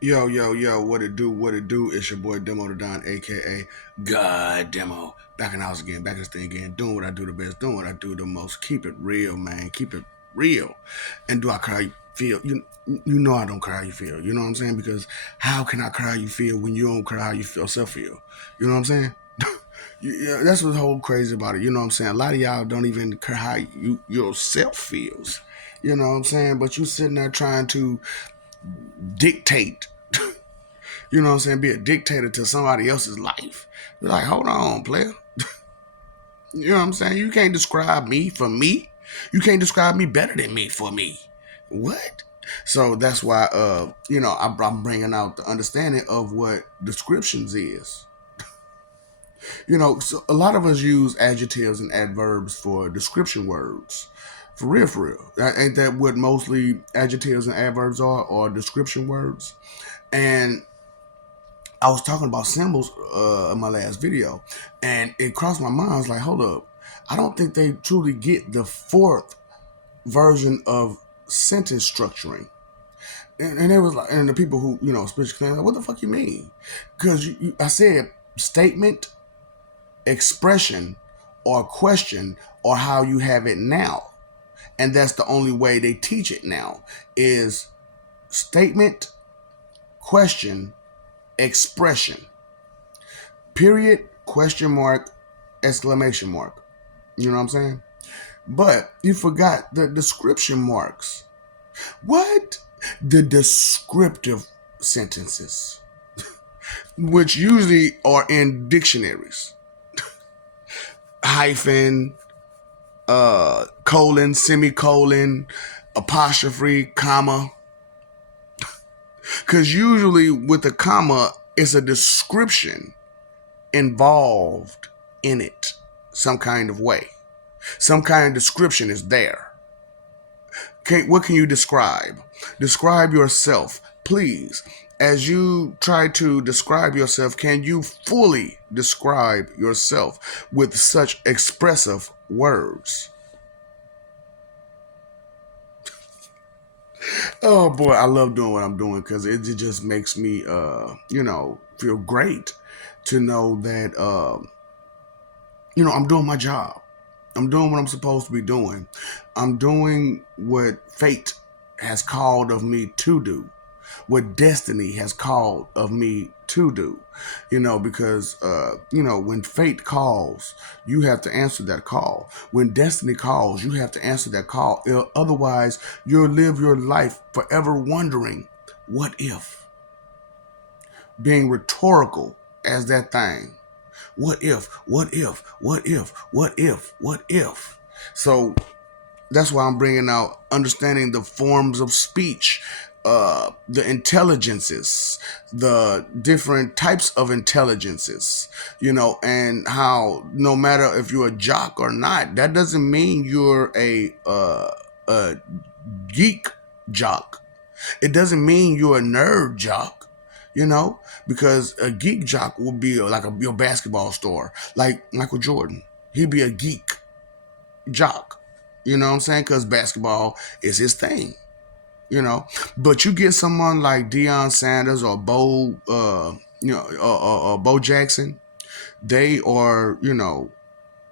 Yo, yo, yo, what it do, what it do? It's your boy Demo the Don, aka God Demo. Back in the house again, back in this thing again, doing what I do the best, doing what I do the most. Keep it real, man. Keep it real. And do I care how you feel? You know I don't care how you feel. You know what I'm saying? Because how can I care how you feel when you don't care how you feel self feel? You know what I'm saying? Yeah, that's what's whole crazy about it. You know what I'm saying? A lot of y'all don't even care how you yourself feels. You know what I'm saying? But you sitting there trying to dictate, you know what I'm saying, be a dictator to somebody else's life. You're like, hold on, player. You know what I'm saying? You can't describe me for me. You can't describe me better than me for me. What? So that's why, I'm bringing out the understanding of what descriptions is. So a lot of us use adjectives and adverbs for description words. For real, for real. Ain't that what mostly adjectives and adverbs are, or description words? And I was talking about symbols in my last video, and it crossed my mind. I was like, hold up. I don't think they truly get the fourth version of sentence structuring. And it was like, and the people who, speech claim, like, what the fuck you mean? Because I said statement, expression, or question, or how you have it now. And that's the only way they teach it now is statement, question, expression. Period, question mark, exclamation mark. You know what I'm saying? But you forgot the description marks. What? The descriptive sentences, which usually are in dictionaries. Hyphen, colon, semicolon, apostrophe, comma. Because usually with a comma, it's a description involved in it, some kind of way. Some kind of description is there. What can you describe? Describe yourself, please. As you try to describe yourself, can you fully describe yourself with such expressive words? Oh boy, I love doing what I'm doing because it just makes me, feel great to know that, I'm doing my job. I'm doing what I'm supposed to be doing. I'm doing what fate has called of me to do, what destiny has called of me to do. Because when fate calls, you have to answer that call. When destiny calls, you have to answer that call. Otherwise, you'll live your life forever wondering, what if? Being rhetorical as that thing. What if? What if? What if? What if? What if? So that's why I'm bringing out understanding the forms of speech, the intelligences, the different types of intelligences, and how no matter if you're a jock or not, that doesn't mean you're a geek jock. It doesn't mean you're a nerd jock, because a geek jock would be like your basketball star, like Michael Jordan. He'd be a geek jock, you know what I'm saying? Because basketball is his thing, But you get someone like Deion Sanders or Bo Jackson, they are,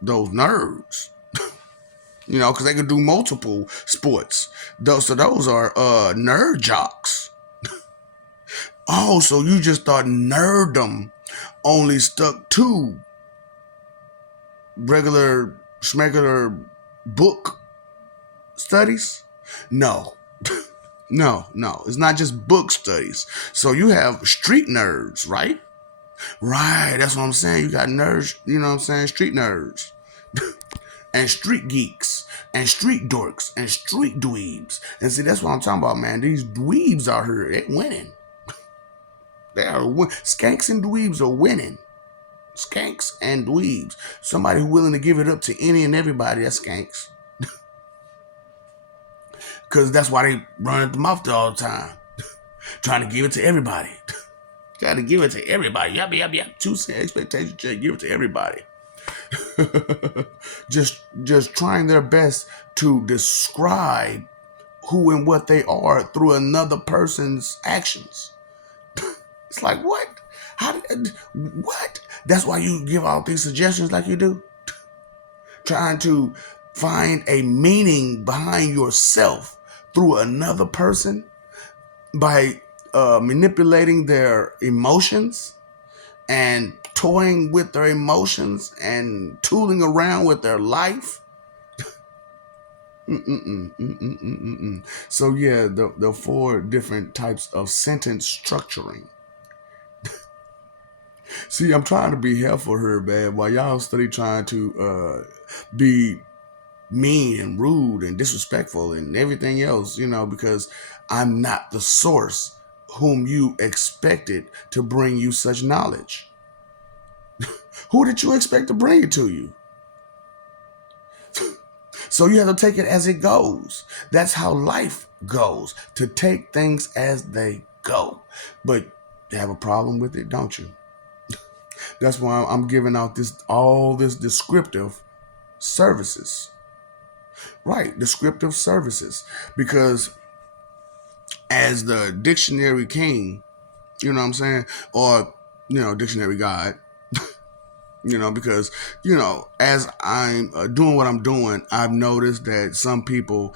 those nerds, because they can do multiple sports. Those are nerd jocks. Oh, so you just thought nerddom only stuck to regular schmegular book studies? No. No. It's not just book studies. So you have street nerds, right? Right, that's what I'm saying. You got nerds, you know what I'm saying? Street nerds. And street geeks. And street dorks. And street dweebs. And see, that's what I'm talking about, man. These dweebs out here, they're winning. Skanks and dweebs are winning. Skanks and dweebs. Somebody who's willing to give it up to any and everybody, that's skanks. Because that's why they run at the mouth all the time. Trying to give it to everybody. Got to give it to everybody. Yep. 2 cent expectation check. Give it to everybody. just trying their best to describe who and what they are through another person's actions. It's like, what? What? That's why you give all these suggestions like you do? Trying to find a meaning behind yourself through another person by manipulating their emotions and toying with their emotions and tooling around with their life. So yeah, the four different types of sentence structuring. See, I'm trying to be helpful here, man, while y'all study trying to be mean and rude and disrespectful and everything else, because I'm not the source whom you expected to bring you such knowledge. Who did you expect to bring it to you? So you have to take it as it goes. That's how life goes, to take things as they go. But you have a problem with it, don't you? That's why I'm giving out all this descriptive services. Right, descriptive services. Because as the dictionary king, you know what I'm saying? Or, dictionary god, because, as I'm doing what I'm doing, I've noticed that some people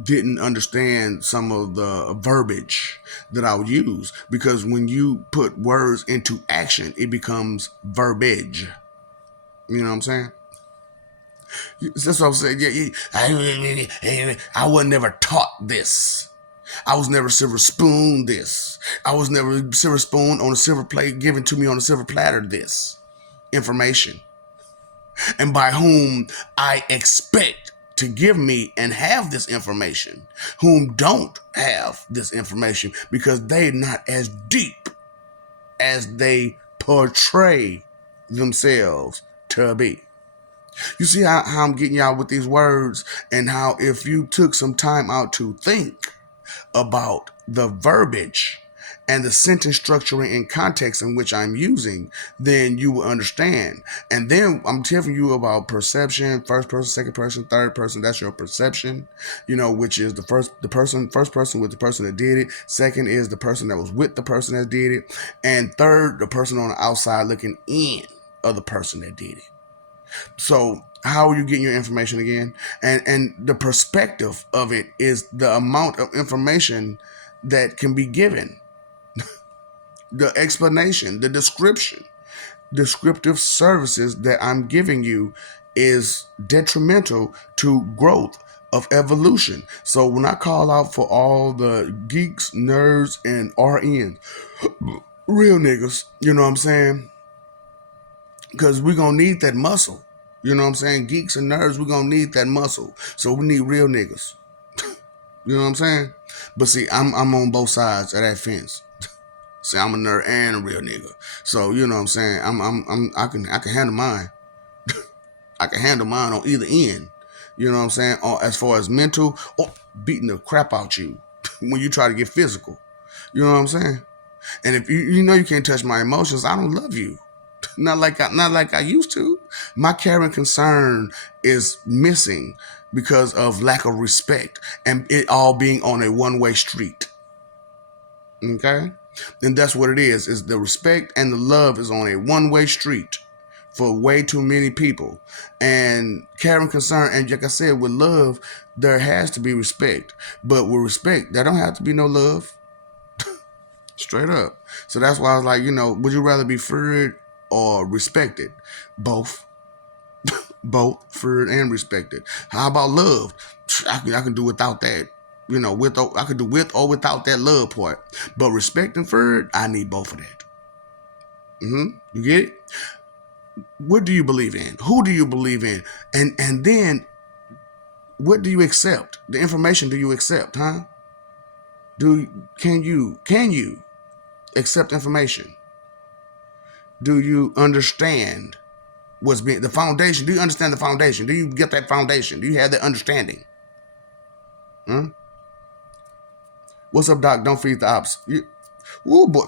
didn't understand some of the verbiage that I would use. Because when you put words into action, it becomes verbiage. You know what I'm saying? That's what I'm saying. I was never taught this. I was never silver spoon this. I was never silver spoon on a silver plate given to me on a silver platter this information. And by whom I expect to give me and have this information, whom don't have this information because they're not as deep as they portray themselves to be. You see how I'm getting y'all with these words, and how if you took some time out to think about the verbiage and the sentence structuring and context in which I'm using, then you will understand. And then I'm telling you about perception, first person, second person, third person. That's your perception, which is first person with the person that did it. Second is the person that was with the person that did it. And third, the person on the outside looking in of the person that did it. So how are you getting your information again? And the perspective of it is the amount of information that can be given. The explanation, the description, descriptive services that I'm giving you is detrimental to growth of evolution. So when I call out for all the geeks, nerds, and RNs, real niggas, you know what I'm saying? Because we're going to need that muscle. You know what I'm saying? Geeks and nerds, we're going to need that muscle. So we need real niggas. You know what I'm saying? But see, I'm on both sides of that fence. See, I'm a nerd and a real nigga. So, you know what I'm saying? I can handle mine. I can handle mine on either end. You know what I'm saying? Or as far as mental, or beating the crap out you when you try to get physical. You know what I'm saying? And if you know you can't touch my emotions, I don't love you. Not like I used to. My care and concern is missing because of lack of respect and it all being on a one-way street. Okay? And that's what it is the respect and the love is on a one-way street for way too many people. And care and concern, and like I said, with love, there has to be respect. But with respect, there don't have to be no love. Straight up. So that's why I was like, would you rather be feared or respected? Both. Both feared and respected. How about love? I can do without that. I could do with or without that love part. But respect and feared, I need both of that. You get it? What do you believe in? Who do you believe in? And then what do you accept? The information do you accept, huh? Can you accept information? Do you understand what's being the foundation? Do you understand the foundation? Do you get that foundation? Do you have that understanding? What's up, Doc? Don't feed the ops. Boy.